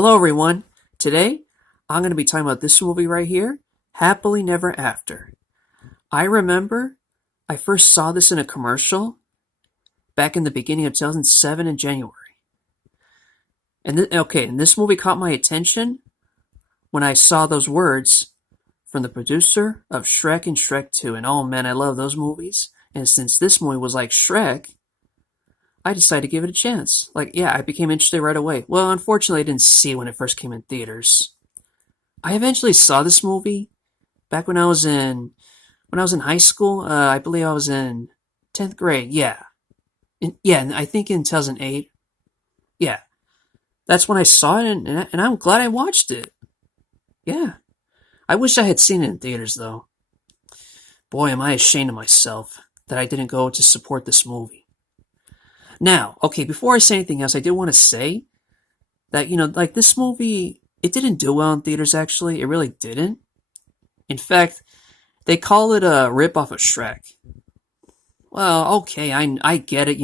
Hello, everyone. Today, I'm going to be talking about this movie right here, Happily Never After. I remember I first saw this in a commercial back in the beginning of 2007 in January. And this movie caught my attention when I saw those words from the producer of Shrek and Shrek 2. And oh man, I love those movies. And since this movie was like Shrek, I decided to give it a chance. I became interested right away. Well, unfortunately, I didn't see it when it first came in theaters. I eventually saw this movie back when I was in high school. I believe I was in 10th grade. And I think in 2008. Yeah, that's when I saw it, and I'm glad I watched it. Yeah, I wish I had seen it in theaters though. Boy, am I ashamed of myself that I didn't go to support this movie. Now, okay, before I say anything else, I did want to say that like this movie, it didn't do well in theaters. Actually, it really didn't. In fact, they call it a rip off of Shrek. Well, okay, I get it.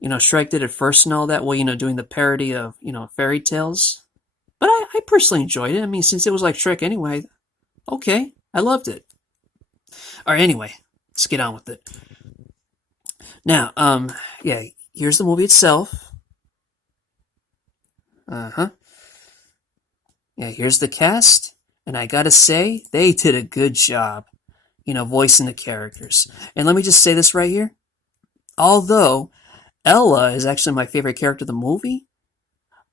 Shrek did it first and all that. Well, doing the parody of fairy tales. But I personally enjoyed it. I mean, since it was like Shrek anyway, okay, I loved it. All right, anyway, let's get on with it. Now, yeah, here's the movie itself. Uh-huh. Yeah, here's the cast, and I gotta say, they did a good job, voicing the characters. And let me just say this right here. Although Ella is actually my favorite character of the movie,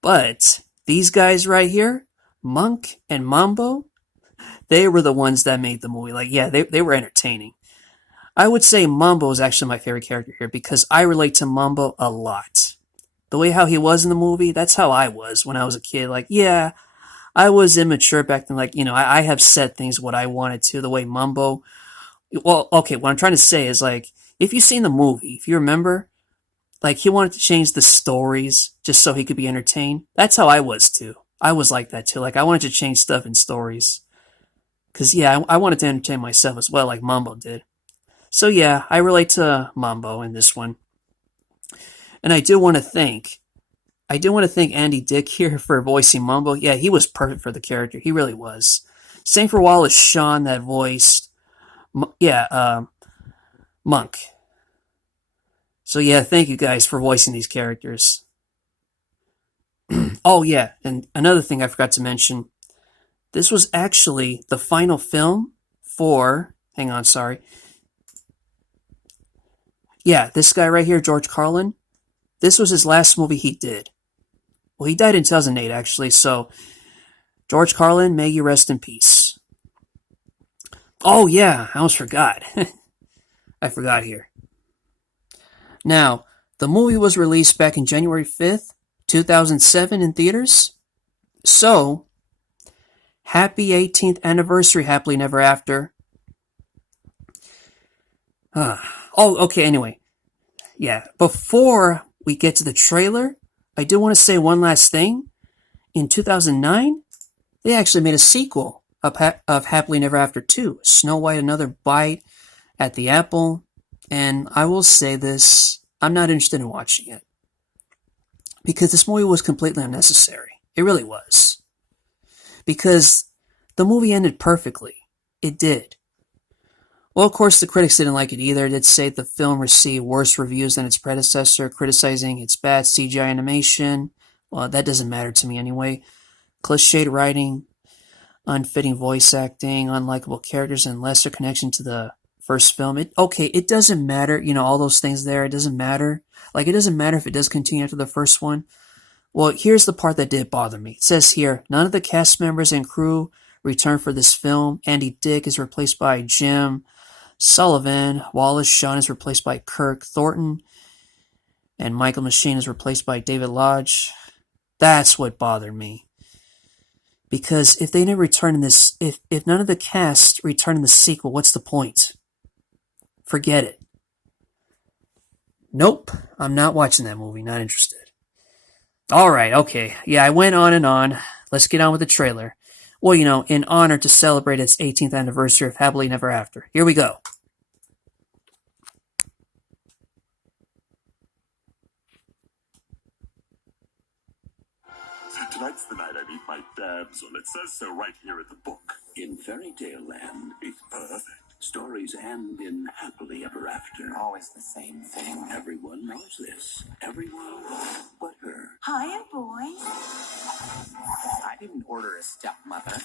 but these guys right here, Monk and Mambo, they were the ones that made the movie. Like, yeah, they were entertaining. I would say Mambo is actually my favorite character here because I relate to Mambo a lot. The way how he was in the movie, that's how I was when I was a kid. Like, yeah, I was immature back then. Like, I have said things what I wanted to, the way Mambo. Well, okay, what I'm trying to say is, like, if you've seen the movie, if you remember, like, he wanted to change the stories just so he could be entertained. That's how I was too. I was like that too. Like, I wanted to change stuff in stories. Because, yeah, I wanted to entertain myself as well, like Mambo did. So, yeah, I relate to Mambo in this one. And I do want to thank Andy Dick here for voicing Mambo. Yeah, he was perfect for the character. He really was. Same for Wallace Shawn that voiced, Monk. So yeah, thank you guys for voicing these characters. Oh yeah, and another thing I forgot to mention. This was actually the final film for, hang on, sorry. Yeah, this guy right here, George Carlin. This was his last movie he did. Well, he died in 2008 actually, so George Carlin, may you rest in peace. Oh yeah, I almost forgot. I forgot here. Now, the movie was released back in January 5th, 2007 in theaters. So, happy 18th anniversary, Happily Never After. Okay, anyway. Yeah, before we get to the trailer, I do want to say one last thing. In 2009, they actually made a sequel of Happily Never After 2, Snow White, Another Bite at the Apple. And I will say this, I'm not interested in watching it. Because this movie was completely unnecessary. It really was. Because the movie ended perfectly. It did. Well, of course, the critics didn't like it either. They'd say the film received worse reviews than its predecessor, criticizing its bad CGI animation. Well, that doesn't matter to me anyway. Cliched writing, unfitting voice acting, unlikable characters, and lesser connection to the first film. It doesn't matter, all those things there. It doesn't matter. Like, it doesn't matter if it does continue after the first one. Well, here's the part that did bother me. It says here, none of the cast members and crew returned for this film. Andy Dick is replaced by Jim Sullivan. Wallace Shawn is replaced by Kirk Thornton. And Michael Machine is replaced by David Lodge. That's what bothered me. Because if they never return in this, if none of the cast return in the sequel, what's the point? Forget it. Nope, I'm not watching that movie. Not interested. Alright, okay. Yeah, I went on and on. Let's get on with the trailer. Well, in honor to celebrate its 18th anniversary of Happily Never After. Here we go. Tonight's the night I meet my damsel. It says so right here in the book. In Fairy Tale Land, It's perfect. stories end in happily ever after. Always the same thing. Everyone knows this. Everyone but her. Hiya, boys. I didn't order a stepmother.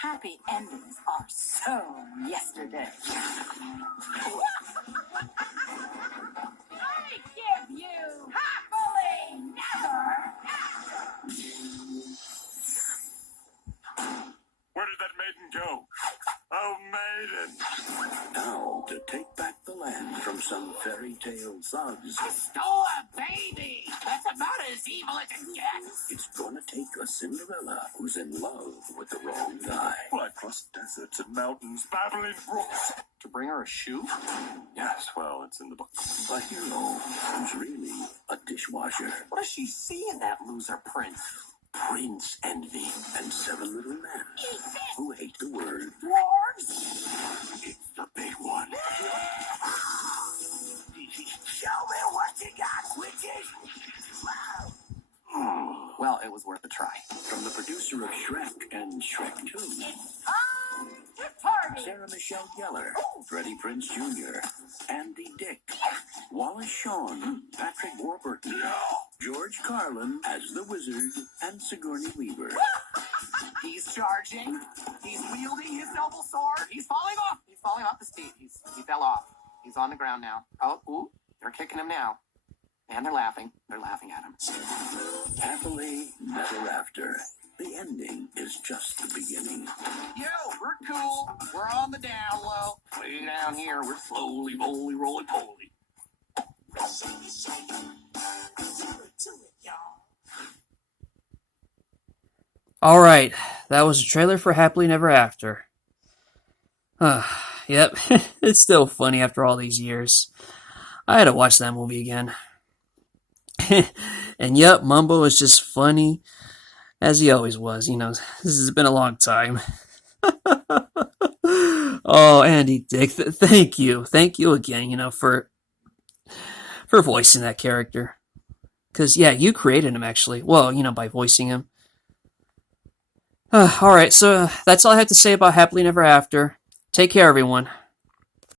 Happy endings are so yesterday. I give you happily never Where did that maiden go? Oh, maiden! Now, to take back the land from some fairy tale thugs, Stole a baby! That's about as evil as it gets! it's gonna take a Cinderella who's in love with the wrong guy. Well, I've crossed deserts and mountains, babbling brooks. To bring her a shoe? Yes, well, it's in the book. A hero who's really a dishwasher. What does she see in that loser prince? Prince Envy and 7 little men who hate the word. dwarves. It's the big one. Show me what you got, witches. Well, it was worth a try. From the producer of Shrek and Shrek 2, Time to party. Sarah Michelle Gellar, Freddie Prinze Jr., Andy Dick, Wallace Shawn, Patrick Warburton, George Carlin as the Wizard, and Sigourney Weaver. He's charging. He's wielding his noble sword. He's falling off. He's falling off the steed. He fell off. He's on the ground now. Oh, ooh, they're kicking him now. And they're laughing. They're laughing at him. Happily Never After. The ending is just the beginning. Yo, we're cool. We're on the down low. Way down here, we're slowly, rolling, holy. Alright, that was a trailer for Happily Never After. Yep, it's still funny after all these years. I had to watch that movie again. And yep, Mumbo is just funny, as he always was. You know, this has been a long time. Oh, Andy Dick, thank you. Thank you again, you know, for voicing that character. Because, yeah, you created him, actually. Well, you know, by voicing him. Alright, so that's all I have to say about Happily Never After. Take care, everyone.